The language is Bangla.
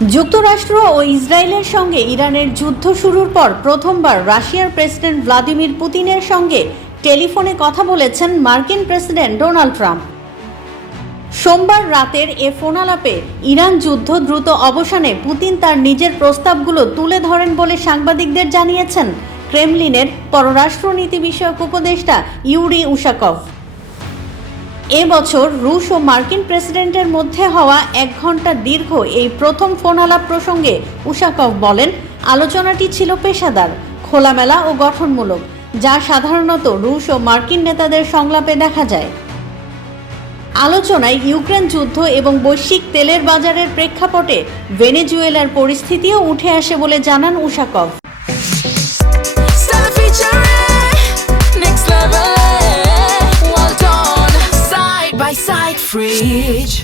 যুক্তরাষ্ট্র ও ইসরায়েলের সঙ্গে ইরানের যুদ্ধ শুরুর পর প্রথমবার রাশিয়ার প্রেসিডেন্ট ভ্লাদিমির পুতিনের সঙ্গে টেলিফোনে কথা বলেছেন মার্কিন প্রেসিডেন্ট ডোনাল্ড ট্রাম্প। সোমবার রাতের এ ফোনালাপে ইরান যুদ্ধ দ্রুত অবসানে পুতিন তার নিজের প্রস্তাবগুলো তুলে ধরেন বলে সাংবাদিকদের জানিয়েছেন ক্রেমলিনের পররাষ্ট্রনীতি বিষয়ক উপদেষ্টা ইউরি উশাকভ। এবছর রুশ ও মার্কিন প্রেসিডেন্টের মধ্যে হওয়া 1 ঘন্টা দীর্ঘ এই প্রথম ফোনালাপ প্রসঙ্গে উশাকভ বলেন, আলোচনাটি ছিল পেশাদার, খোলামেলা ও গঠনমূলক, যা সাধারণত রুশ ও মার্কিন নেতাদের সংলাপে দেখা যায়। আলোচনায় ইউক্রেন যুদ্ধ এবং বৈশ্বিক তেলের বাজারের প্রেক্ষাপটে ভেনেজুয়েলার পরিস্থিতিও উঠে আসে বলে জানান Ushakov. Side by side fridge.